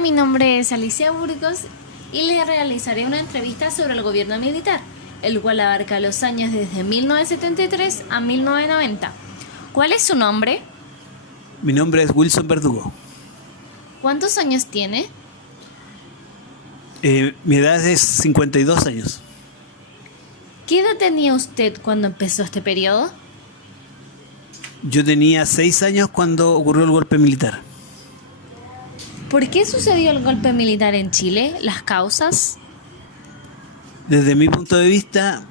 Mi nombre es Alicia Burgos y les realizaré una entrevista sobre el gobierno militar, el cual abarca los años desde 1973 a 1990. ¿Cuál es su nombre? Mi nombre es Wilson Verdugo. ¿Cuántos años tiene? Mi edad es 52 años. ¿Qué edad tenía usted cuando empezó este periodo? Yo tenía 6 años cuando ocurrió el golpe militar. ¿Por qué sucedió el golpe militar en Chile? ¿Las causas? Desde mi punto de vista,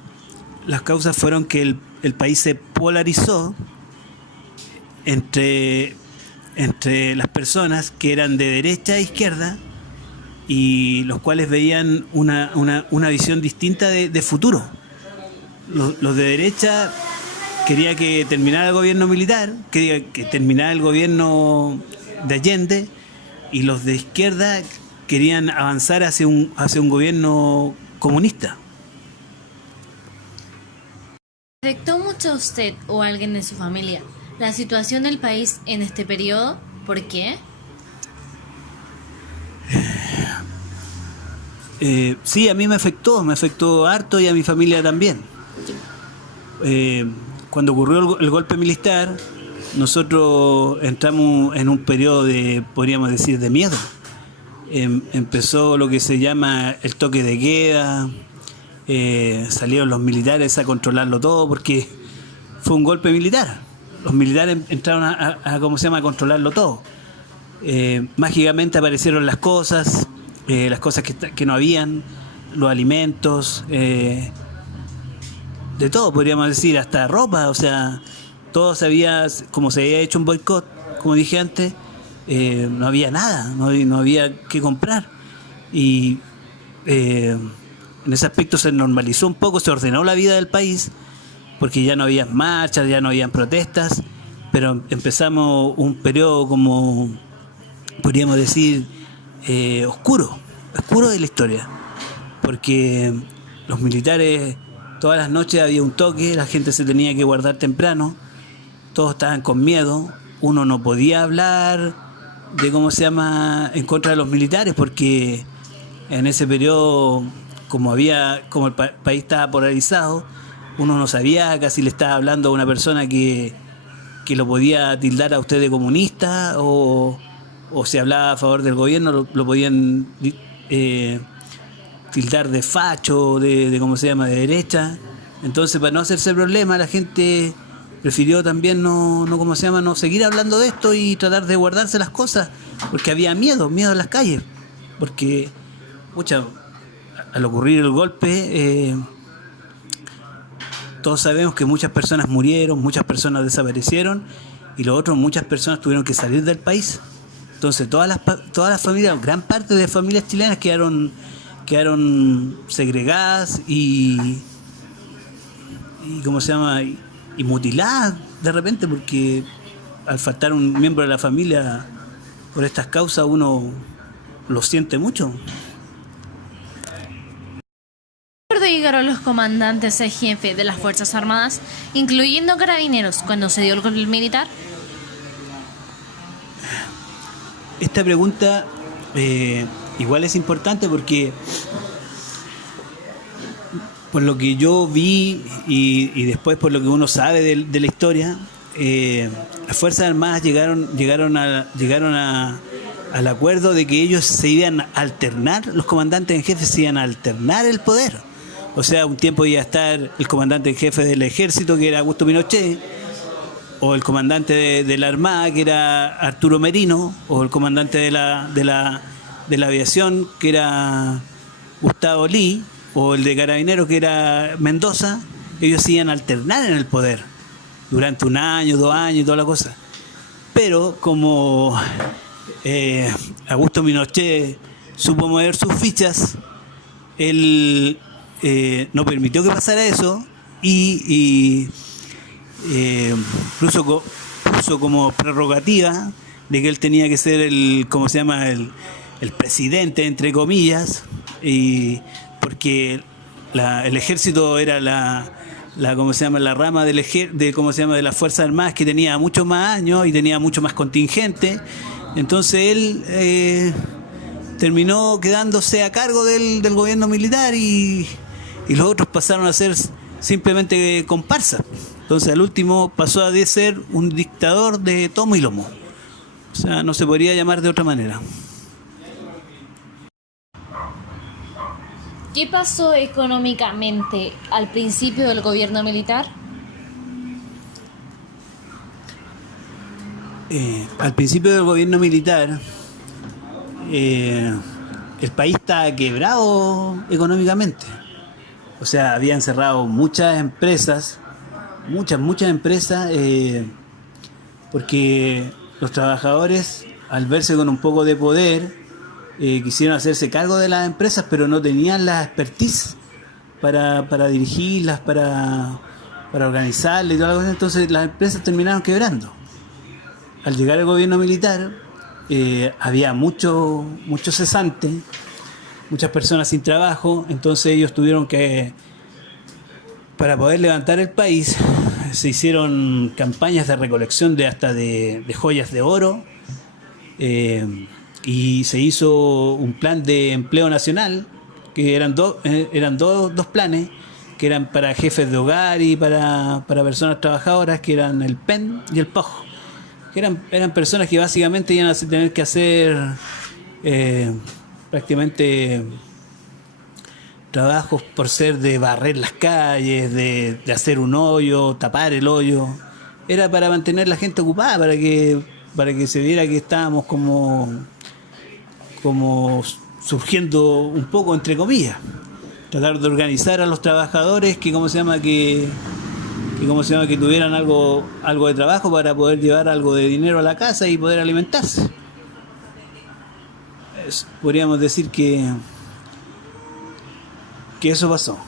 las causas fueron que el país se polarizó entre las personas que eran de derecha e izquierda y los cuales veían una visión distinta de futuro. Los de derecha querían que terminara el gobierno militar, querían que terminara el gobierno de Allende, y los de izquierda querían avanzar hacia un gobierno comunista. ¿Afectó mucho a usted o a alguien de su familia la situación del país en este periodo? ¿Por qué? Sí, a mí me afectó harto y a mi familia también. Cuando ocurrió el golpe militar, nosotros entramos en un periodo de, podríamos decir, de miedo. Empezó lo que se llama el toque de queda, salieron los militares a controlarlo todo porque fue un golpe militar. Los militares entraron ¿cómo se llama?, a controlarlo todo. Mágicamente aparecieron las cosas que no habían, los alimentos, de todo, podríamos decir, hasta ropa, o sea, todo como se había hecho un boicot, como dije antes, no había nada, no había que comprar. Y en ese aspecto se normalizó un poco, se ordenó la vida del país, porque ya no había marchas, ya no había protestas, pero empezamos un periodo, como podríamos decir, oscuro de la historia, porque los militares, todas las noches había un toque, la gente se tenía que guardar temprano, todos estaban con miedo, uno no podía hablar de, ¿cómo se llama?, en contra de los militares, porque en ese periodo, como el país estaba polarizado, uno no sabía casi le estaba hablando a una persona que lo podía tildar a usted de comunista, o si hablaba a favor del gobierno lo podían tildar de facho, de ¿cómo se llama?, de derecha. Entonces, para no hacerse problema, la gente prefirió también no ¿cómo se llama?, no seguir hablando de esto y tratar de guardarse las cosas, porque había miedo en las calles, porque al ocurrir el golpe, todos sabemos que muchas personas murieron, muchas personas desaparecieron, y lo otro, muchas personas tuvieron que salir del país. Entonces todas las familias, gran parte de las familias chilenas quedaron segregadas y ¿cómo se llama?, y mutiladas de repente, porque al faltar un miembro de la familia por estas causas uno lo siente mucho. ¿Qué acuerdo llegaron los comandantes en jefe de las Fuerzas Armadas, incluyendo carabineros, cuando se dio el golpe militar? Esta pregunta igual es importante porque, por lo que yo vi y después por lo que uno sabe de la historia, las Fuerzas Armadas llegaron al acuerdo de que ellos se iban a alternar, los comandantes en jefe se iban a alternar el poder. O sea, un tiempo iba a estar el comandante en jefe del ejército, que era Augusto Pinochet, o el comandante de la Armada, que era Arturo Merino, o el comandante de la aviación, que era Gustavo Lee, o el de Carabineros, que era Mendoza. Ellos se iban a alternar en el poder durante 1 año, 2 años y toda la cosa. Pero como Augusto Pinochet supo mover sus fichas, él no permitió que pasara eso y puso como prerrogativa de que él tenía que ser el presidente, entre comillas, y porque el ejército era la rama de las Fuerzas Armadas, que tenía muchos más años y tenía mucho más contingente. Entonces él terminó quedándose a cargo del gobierno militar y los otros pasaron a ser simplemente comparsas. Entonces al último pasó a ser un dictador de tomo y lomo. O sea, no se podría llamar de otra manera. ¿Qué pasó económicamente al principio del gobierno militar? Al principio del gobierno militar, el país estaba quebrado económicamente. O sea, habían cerrado muchas empresas, muchas empresas, porque los trabajadores, al verse con un poco de poder, quisieron hacerse cargo de las empresas, pero no tenían la expertise para dirigirlas, para organizarlas y toda la cosa. Entonces las empresas terminaron quebrando. Al llegar el gobierno militar, había mucho cesante, muchas personas sin trabajo. Entonces ellos tuvieron que, para poder levantar el país, se hicieron campañas de recolección de joyas de oro, y se hizo un plan de empleo nacional, que eran dos planes, que eran para jefes de hogar y para personas trabajadoras, que eran el PEN y el POJ, que eran personas que básicamente iban a tener que hacer prácticamente trabajos por ser de barrer las calles, de hacer un hoyo, tapar el hoyo. Era para mantener la gente ocupada, para que se viera que estábamos como surgiendo un poco, entre comillas. Tratar de organizar a los trabajadores que tuvieran algo de trabajo para poder llevar algo de dinero a la casa y poder alimentarse. Podríamos decir que eso pasó.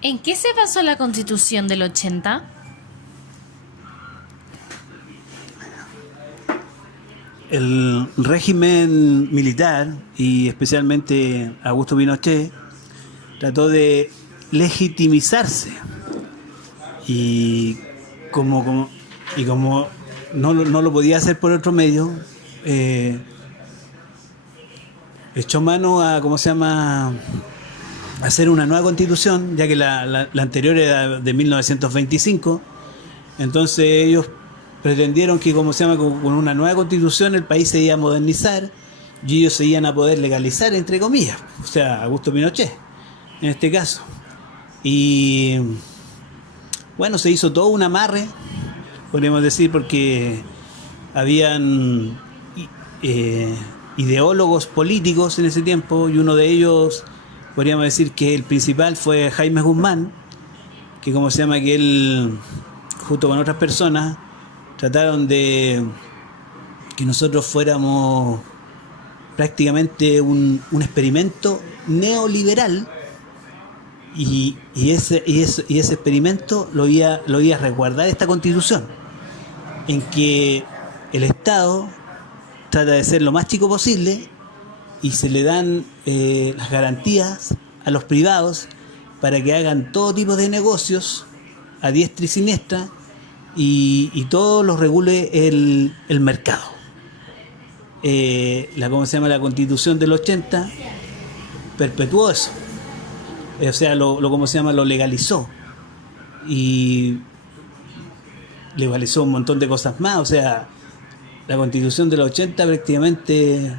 ¿En qué se basó la Constitución del 80? El régimen militar, y especialmente Augusto Pinochet, trató de legitimizarse, y como no lo podía hacer por otro medio, echó mano a hacer una nueva constitución, ya que la anterior era de 1925. Entonces ellos pretendieron que con una nueva constitución el país se iba a modernizar y ellos se iban a poder legalizar, entre comillas, o sea, Augusto Pinochet en este caso. Y bueno, se hizo todo un amarre, podríamos decir, porque habían ideólogos políticos en ese tiempo, y uno de ellos, podríamos decir que el principal, fue Jaime Guzmán, que que él, junto con otras personas, trataron de que nosotros fuéramos prácticamente un experimento neoliberal, y ese experimento lo iba a resguardar esta constitución, en que el Estado trata de ser lo más chico posible y se le dan las garantías a los privados para que hagan todo tipo de negocios a diestra y siniestra, y todo lo regule el mercado. La Constitución del 80 perpetuó eso, o sea, lo legalizó, y legalizó un montón de cosas más. O sea, la Constitución del 80 prácticamente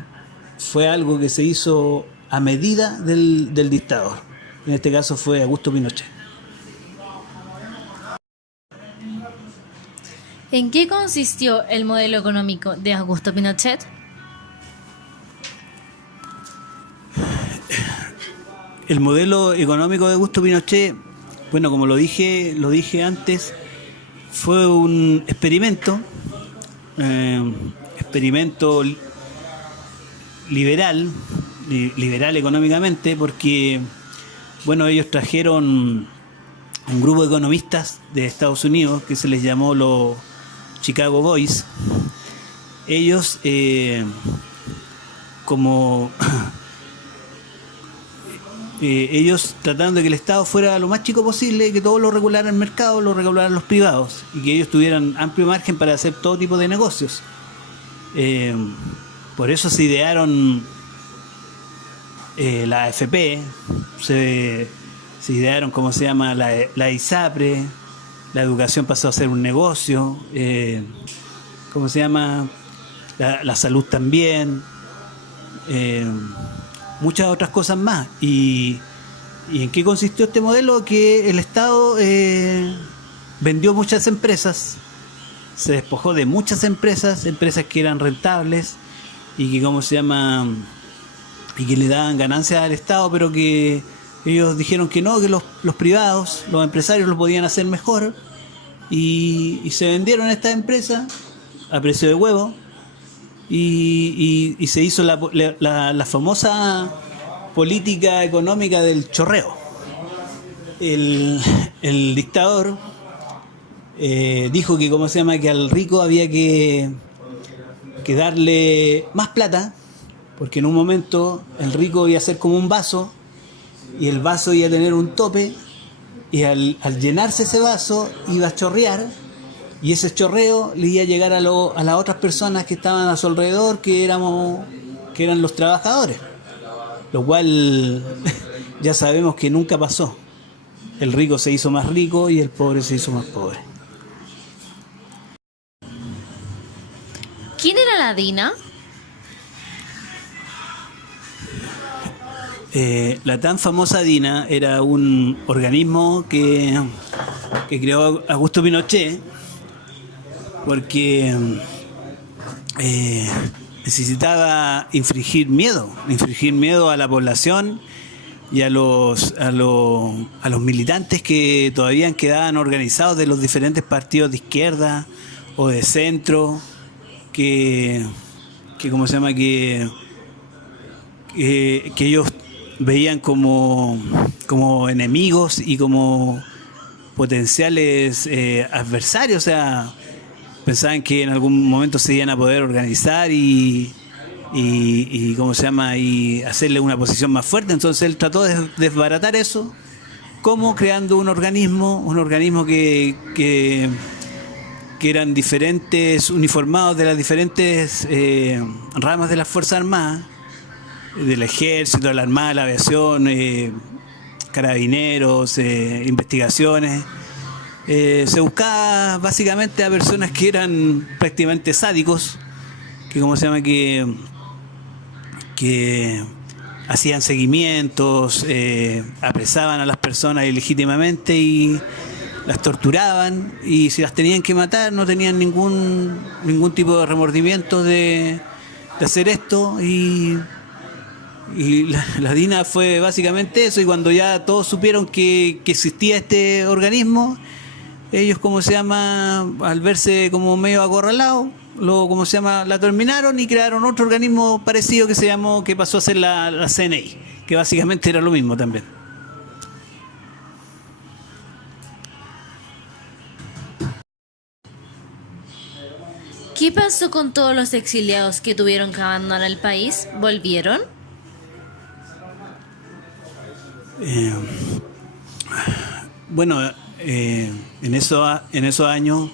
fue algo que se hizo a medida del dictador. En este caso fue Augusto Pinochet. ¿En qué consistió el modelo económico de Augusto Pinochet? El modelo económico de Augusto Pinochet, bueno, como lo dije antes, fue un experimento liberal económicamente, porque, bueno, ellos trajeron un grupo de economistas de Estados Unidos que se les llamó los Chicago Boys. Ellos, ellos trataron de que el Estado fuera lo más chico posible, que todo lo regulara el mercado, lo regularan los privados, y que ellos tuvieran amplio margen para hacer todo tipo de negocios. Eh, por eso se idearon la AFP, se idearon, ¿cómo se llama?, la ISAPRE, la educación pasó a ser un negocio, ¿cómo se llama?, la salud también, muchas otras cosas más. ¿Y en qué consistió este modelo? Que el Estado vendió muchas empresas, se despojó de muchas empresas que eran rentables y que, ¿cómo se llama?, y que le daban ganancias al Estado, pero que ellos dijeron que no, que los privados, los empresarios lo podían hacer mejor, y se vendieron estas empresas a precio de huevo, y se hizo la famosa política económica del chorreo. El dictador dijo que, ¿cómo se llama?, que al rico había que darle más plata, porque en un momento el rico iba a ser como un vaso, y el vaso iba a tener un tope, y al llenarse ese vaso iba a chorrear, y ese chorreo le iba a llegar a las otras personas que estaban a su alrededor, que eran los trabajadores, lo cual ya sabemos que nunca pasó. El rico se hizo más rico y el pobre se hizo más pobre. ¿Quién era la DINA? La tan famosa DINA era un organismo que creó Augusto Pinochet porque necesitaba infligir miedo a la población y a los militantes que todavía quedaban organizados de los diferentes partidos de izquierda o de centro, que ¿cómo se llama?, que ellos veían como enemigos y como potenciales adversarios. O sea, pensaban que en algún momento se iban a poder organizar y ¿cómo se llama?, y hacerle una posición más fuerte. Entonces él trató de desbaratar eso, como creando un organismo que eran diferentes, uniformados de las diferentes ramas de las Fuerzas Armadas, del Ejército, de la Armada, de la Aviación, Carabineros, investigaciones. Se buscaba básicamente a personas que eran prácticamente sádicos, que ¿cómo se llama?, que hacían seguimientos, apresaban a las personas ilegítimamente y las torturaban, y si las tenían que matar no tenían ningún tipo de remordimiento de hacer esto, y la DINA fue básicamente eso. Y cuando ya todos supieron que existía este organismo, ellos, ¿cómo se llama?, al verse como medio acorralados, la terminaron y crearon otro organismo parecido que pasó a ser la CNI, que básicamente era lo mismo también. ¿Qué pasó con todos los exiliados que tuvieron que abandonar el país? ¿Volvieron? Bueno, en esos años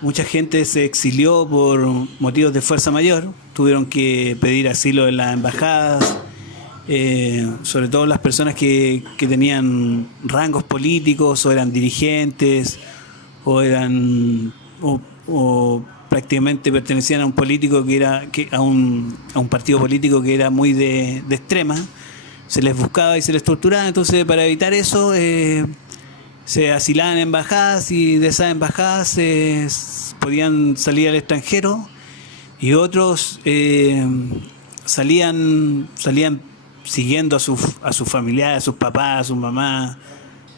mucha gente se exilió por motivos de fuerza mayor, tuvieron que pedir asilo en las embajadas, sobre todo las personas que tenían rangos políticos, o eran dirigentes, o prácticamente pertenecían a un político a un partido político que era muy de extrema. Se les buscaba y se les torturaba. Entonces, para evitar eso, se asilaban en embajadas, y de esas embajadas podían salir al extranjero, y otros salían siguiendo a sus familiares, a sus papás, a sus mamás,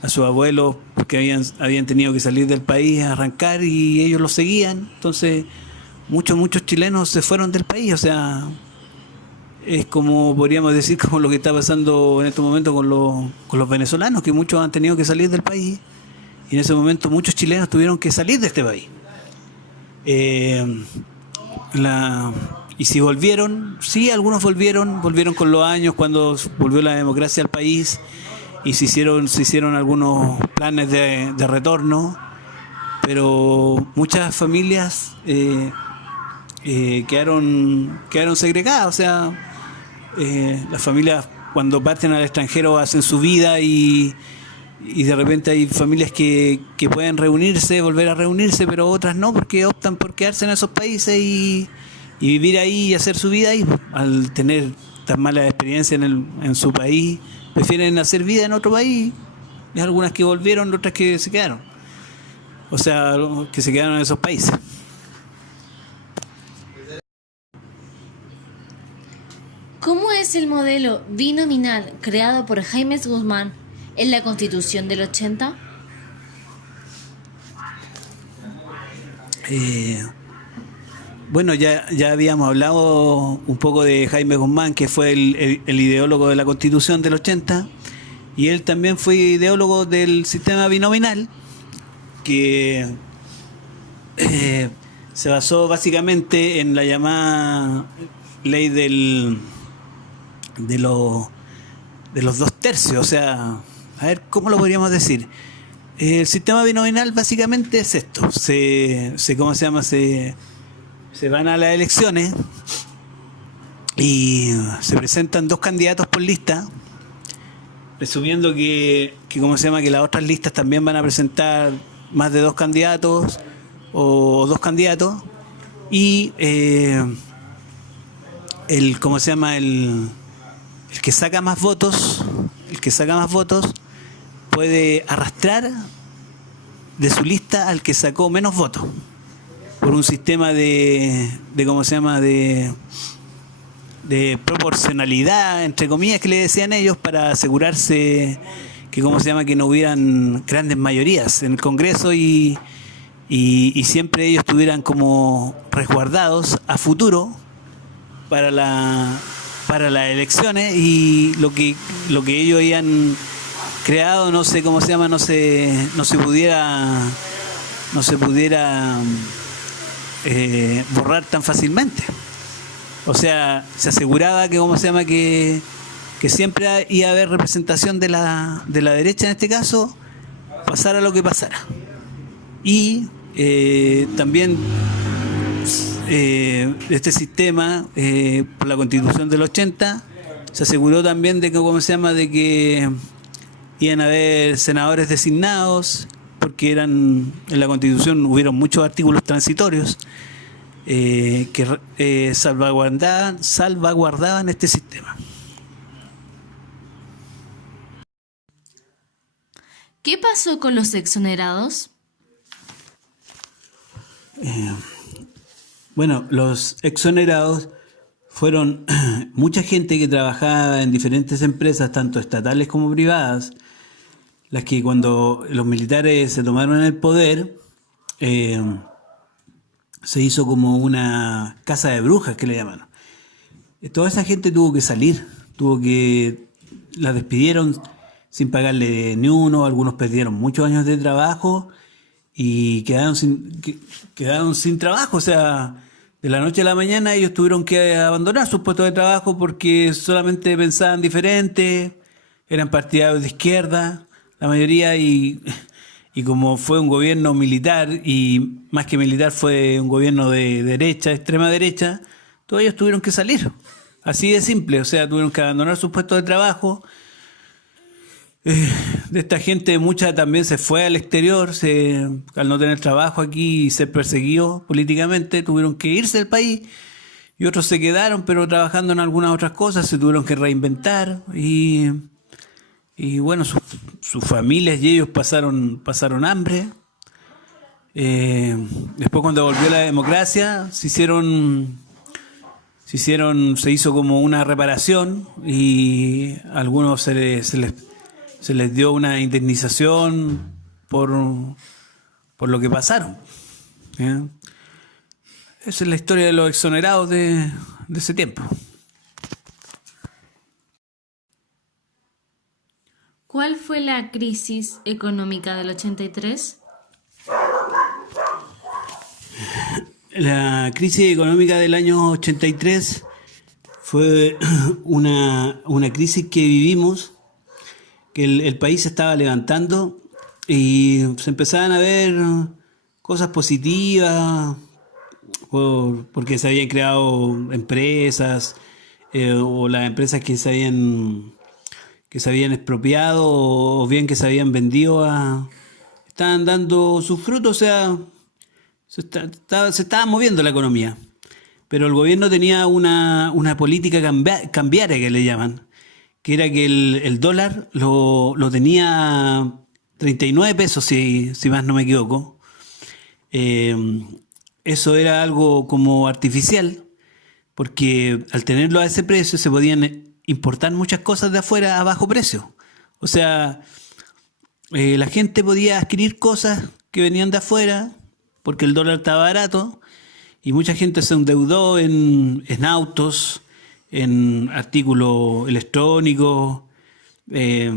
a sus abuelos, porque habían tenido que salir del país a arrancar, y ellos los seguían. Entonces muchos chilenos se fueron del país. O sea, es como, podríamos decir, como lo que está pasando en estos momentos con los venezolanos, que muchos han tenido que salir del país, y en ese momento muchos chilenos tuvieron que salir de este país. Y si volvieron, sí, algunos volvieron con los años, cuando volvió la democracia al país, y se hicieron algunos planes de retorno, pero muchas familias quedaron segregadas. O sea, las familias cuando parten al extranjero hacen su vida y de repente hay familias que pueden reunirse, volver a reunirse, pero otras no, porque optan por quedarse en esos países y vivir ahí y hacer su vida ahí. Al tener tan malas experiencias en su país, prefieren hacer vida en otro país. Hay algunas que volvieron, otras que se quedaron. O sea, que se quedaron en esos países. ¿Cómo es el modelo binominal creado por Jaime Guzmán en la Constitución del 80? Bueno, ya habíamos hablado un poco de Jaime Guzmán, que fue el ideólogo de la Constitución del 80, y él también fue ideólogo del sistema binominal, que se basó básicamente en la llamada ley de los 2/3. O sea, a ver, ¿cómo lo podríamos decir? El sistema binominal básicamente es esto. ¿Cómo se llama? Se van a las elecciones y se presentan 2 candidatos por lista, presumiendo que ¿cómo se llama? Que las otras listas también van a presentar más de 2 candidatos o 2 candidatos, y ¿cómo se llama? El que saca más votos, puede arrastrar de su lista al que sacó menos votos, por un sistema de ¿cómo se llama? De proporcionalidad, entre comillas, que le decían ellos, para asegurarse que ¿cómo se llama? Que no hubieran grandes mayorías en el Congreso y siempre ellos estuvieran como resguardados a futuro para las elecciones, y lo que ellos habían creado no se pudiera borrar tan fácilmente. O sea, se aseguraba que que siempre iba a haber representación de la derecha, en este caso, pasara lo que pasara. Y también este sistema, por la Constitución del 80, se aseguró también de que iban a haber senadores designados, porque en la Constitución hubieron muchos artículos transitorios que salvaguardaban este sistema. ¿Qué pasó con los exonerados? Bueno, los exonerados fueron mucha gente que trabajaba en diferentes empresas, tanto estatales como privadas, las que cuando los militares se tomaron el poder, se hizo como una casa de brujas, que le llamaron. Toda esa gente tuvo que salir, la despidieron sin pagarle ni uno, algunos perdieron muchos años de trabajo y quedaron sin trabajo. O sea, de la noche a la mañana ellos tuvieron que abandonar sus puestos de trabajo porque solamente pensaban diferente, eran partidarios de izquierda, la mayoría, y como fue un gobierno militar, y más que militar fue un gobierno de derecha, extrema derecha, todos ellos tuvieron que salir. Así de simple, o sea, tuvieron que abandonar sus puestos de trabajo. De esta gente, mucha también se fue al exterior, al no tener trabajo aquí y ser perseguidos políticamente, tuvieron que irse del país, y otros se quedaron, pero trabajando en algunas otras cosas, se tuvieron que reinventar, y bueno, sus familias y ellos pasaron hambre. Después, cuando volvió la democracia, se hizo como una reparación, y a algunos se les dio una indemnización por lo que pasaron. Esa es la historia de los exonerados de ese tiempo. ¿Cuál fue la crisis económica del 83? La crisis económica del año 83 fue una crisis que vivimos, que el país se estaba levantando y se empezaban a ver cosas positivas, porque se habían creado empresas, o las empresas que se habían expropiado, o bien que se habían vendido estaban dando sus frutos, o sea, se estaba moviendo la economía. Pero el gobierno tenía una política cambiaria que le llaman, que era que el dólar lo tenía a 39 pesos, si más no me equivoco. Eh, Eso era algo como artificial, porque al tenerlo a ese precio se podían importar muchas cosas de afuera a bajo precio. O sea, la gente podía adquirir cosas que venían de afuera porque el dólar estaba barato, y mucha gente se endeudó en autos, en artículos electrónicos, eh,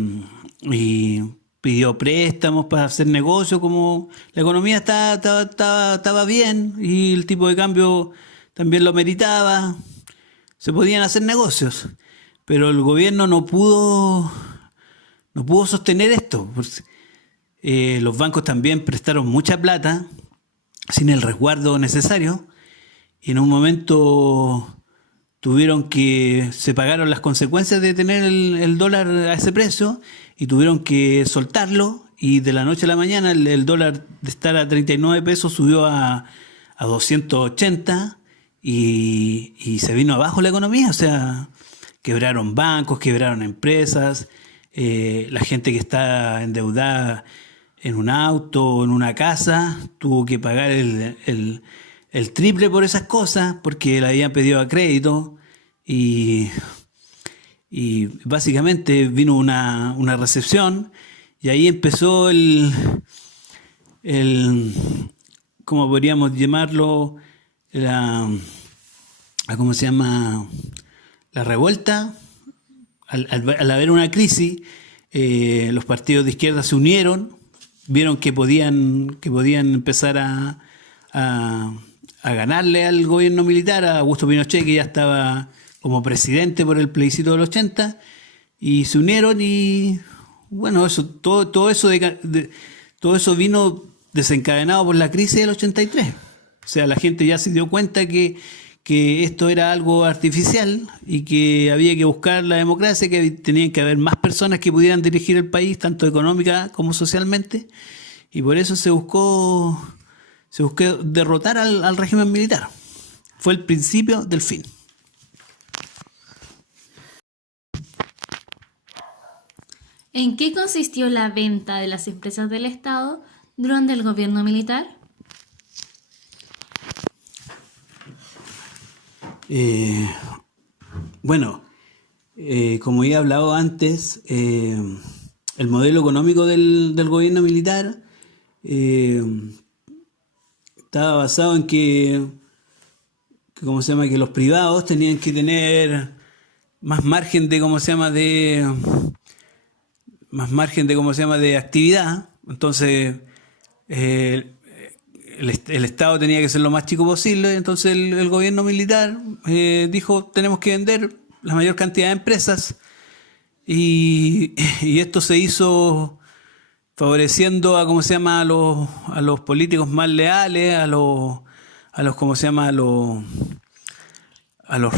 y pidió préstamos para hacer negocio. Como la economía estaba bien y el tipo de cambio también lo meritaba, se podían hacer negocios, pero el gobierno no pudo sostener esto. Los bancos también prestaron mucha plata sin el resguardo necesario, y en un momento se pagaron las consecuencias de tener el dólar a ese precio, y tuvieron que soltarlo, y de la noche a la mañana el dólar, de estar a 39 pesos, subió a 280, y se vino abajo la economía. O sea, quebraron bancos, quebraron empresas, la gente que está endeudada en un auto o en una casa tuvo que pagar el triple por esas cosas porque la habían pedido a crédito, y básicamente vino una recesión, y ahí empezó ¿cómo podríamos llamarlo? ¿Cómo se llama? La revuelta. Al haber una crisis, los partidos de izquierda se unieron, vieron que podían empezar a ganarle al gobierno militar, a Augusto Pinochet, que ya estaba como presidente por el plebiscito del 80, y se unieron. Y bueno, todo eso vino desencadenado por la crisis del 83. O sea, la gente ya se dio cuenta que esto era algo artificial y que había que buscar la democracia, que tenían que haber más personas que pudieran dirigir el país, tanto económica como socialmente, y por eso se buscó derrotar al régimen militar. Fue el principio del fin. ¿En qué consistió la venta de las empresas del Estado durante el gobierno militar? Bueno, como ya he hablado antes, el modelo económico del gobierno militar estaba basado en que ¿cómo se llama? Que los privados tenían que tener más margen de, de actividad. Entonces, el Estado tenía que ser lo más chico posible. Entonces el gobierno militar dijo: tenemos que vender la mayor cantidad de empresas, y esto se hizo favoreciendo a los políticos más leales, a los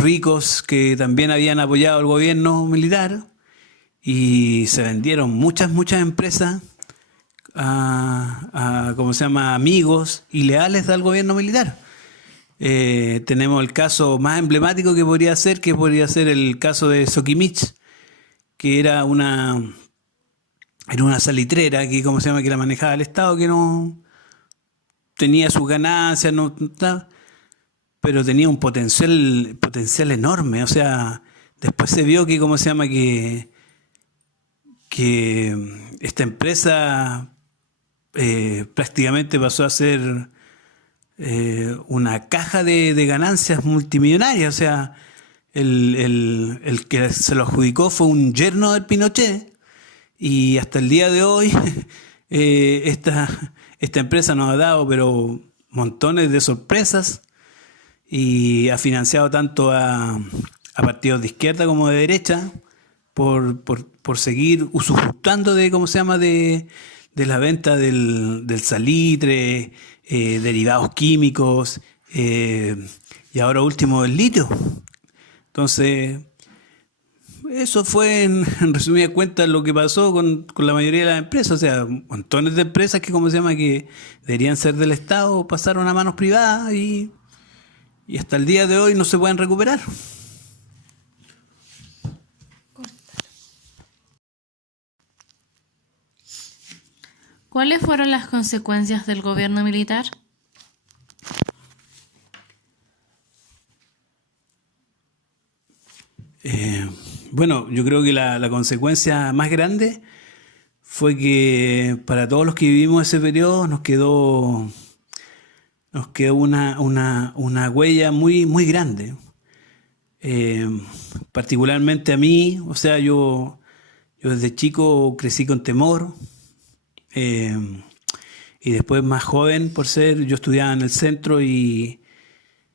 ricos que también habían apoyado al gobierno militar, y se vendieron muchas empresas a amigos y leales del gobierno militar. Tenemos el caso más emblemático que podría ser el caso de Sokimich, que era una salitrera que la manejaba el Estado, que no tenía sus ganancias, pero tenía un potencial enorme. O sea, después se vio que esta empresa prácticamente pasó a ser una caja de ganancias multimillonarias. O sea, el que se lo adjudicó fue un yerno del Pinochet, y hasta el día de hoy esta empresa nos ha dado pero montones de sorpresas, y ha financiado tanto a partidos de izquierda como de derecha por seguir usufructuando de la venta del salitre, derivados químicos, y ahora último el litio. Entonces, eso fue en resumida cuenta lo que pasó con la mayoría de las empresas. O sea, montones de empresas que, ¿cómo se llama?, que deberían ser del Estado, pasaron a manos privadas y hasta el día de hoy no se pueden recuperar. ¿Cuáles fueron las consecuencias del gobierno militar? Bueno, yo creo que la consecuencia más grande fue que para todos los que vivimos ese periodo nos quedó una huella muy, muy grande. Particularmente a mí, o sea, yo desde chico crecí con temor, y después más joven, yo estudiaba en el centro y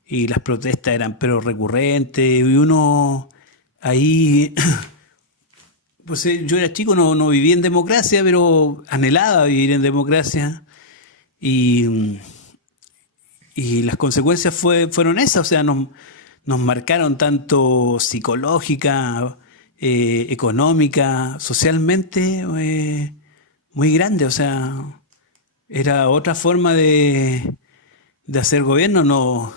las protestas eran pero recurrentes, y uno ahí, pues yo era chico, no vivía en democracia, pero anhelaba vivir en democracia, y, y las consecuencias fueron esas. O sea, nos marcaron tanto psicológica, económica, socialmente, muy grande. O sea, era otra forma de hacer gobierno. No,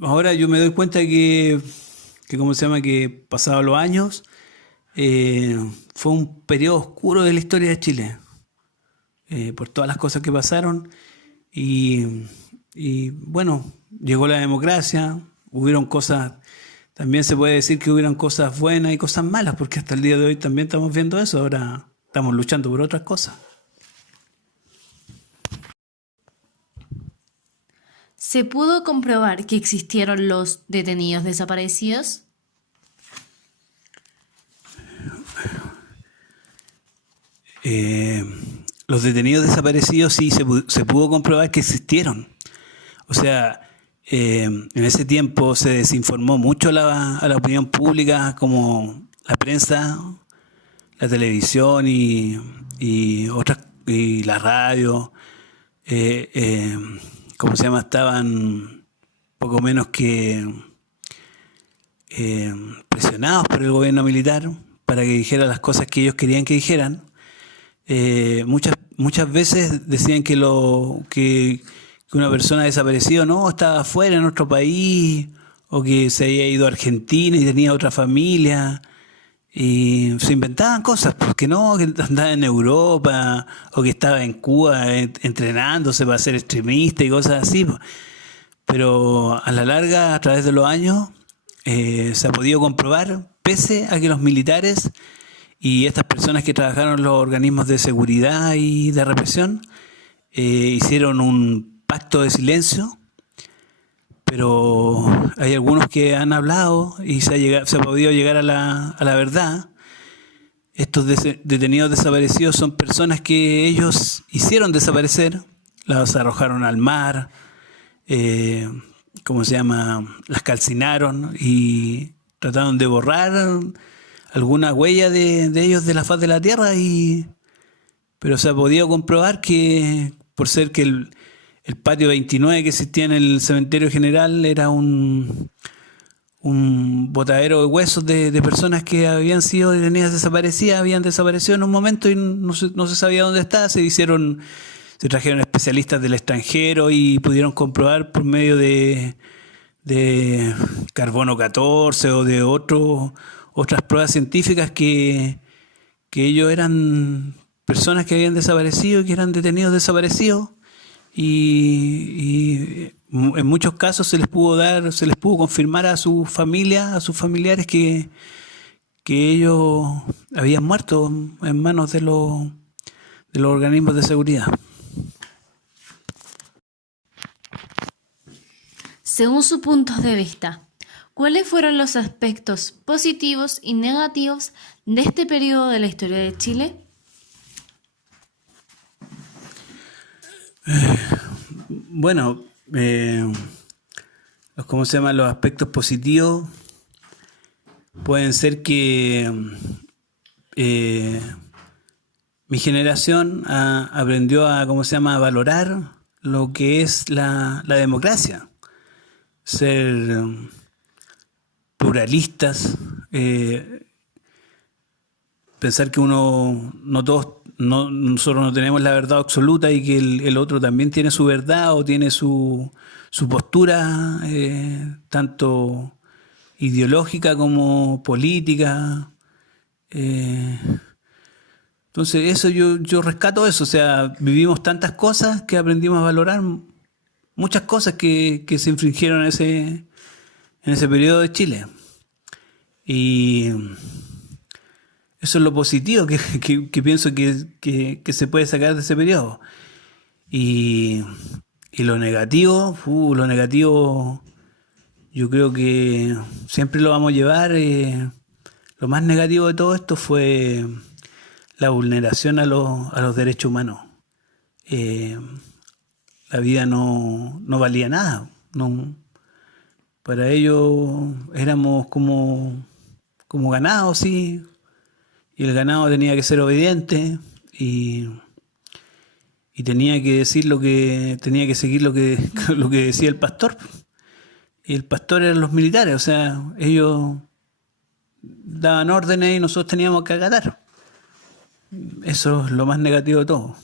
ahora yo me doy cuenta que ¿cómo se llama?, que pasados los años, fue un periodo oscuro de la historia de Chile, por todas las cosas que pasaron. Y bueno, llegó la democracia, hubieron cosas, también se puede decir que hubieron cosas buenas y cosas malas, porque hasta el día de hoy también estamos viendo eso. Ahora estamos luchando por otras cosas. ¿Se pudo comprobar que existieron los detenidos desaparecidos? Los detenidos desaparecidos sí se pudo comprobar que existieron. O sea, en ese tiempo se desinformó mucho a la opinión pública, como la prensa, la televisión y la radio. ¿Cómo se llama? Estaban poco menos que presionados por el gobierno militar para que dijera las cosas que ellos querían que dijeran. Muchas veces decían que una persona desaparecida no estaba afuera en otro país, o que se había ido a Argentina y tenía otra familia, y se inventaban cosas, porque no, que andaba en Europa o que estaba en Cuba entrenándose para ser extremista y cosas así. Pero a la larga, a través de los años, se ha podido comprobar, pese a que los militares y estas personas que trabajaron en los organismos de seguridad y de represión hicieron un pacto de silencio, pero hay algunos que han hablado y se ha podido llegar a la verdad. Estos detenidos desaparecidos son personas que ellos hicieron desaparecer, las arrojaron al mar, ¿cómo se llama?, las calcinaron y trataron de borrar alguna huella de ellos de la faz de la tierra, pero se ha podido comprobar que, por ser que el patio 29 que existía en el cementerio general era un botadero de huesos de personas que habían sido detenidas desaparecidas, habían desaparecido en un momento y no se sabía dónde estaba. Se trajeron especialistas del extranjero y pudieron comprobar por medio de carbono 14 o de otras pruebas científicas que ellos eran personas que habían desaparecido, que eran detenidos desaparecidos, y en muchos casos se les pudo confirmar a sus familias, a sus familiares, que ellos habían muerto en manos de los organismos de seguridad. Según su punto de vista, ¿cuáles fueron los aspectos positivos y negativos de este periodo de la historia de Chile? Bueno, ¿cómo se llaman? Los aspectos positivos pueden ser que mi generación aprendió a, ¿cómo se llama?, a valorar lo que es la democracia. Ser pluralistas, pensar que nosotros no tenemos la verdad absoluta y que el otro también tiene su verdad o tiene su postura, tanto ideológica como política. Entonces eso yo rescato eso, o sea, vivimos tantas cosas que aprendimos a valorar muchas cosas que se infringieron en ese periodo de Chile. Y eso es lo positivo que pienso que se puede sacar de ese periodo. Y lo negativo, yo creo que siempre lo vamos a llevar. Lo más negativo de todo esto fue la vulneración a los derechos humanos. La vida no valía nada. No, para ellos éramos como ganados, sí. Y el ganado tenía que ser obediente y tenía que decir tenía que seguir lo que decía el pastor. Y el pastor eran los militares, o sea, ellos daban órdenes y nosotros teníamos que acatar. Eso es lo más negativo de todo.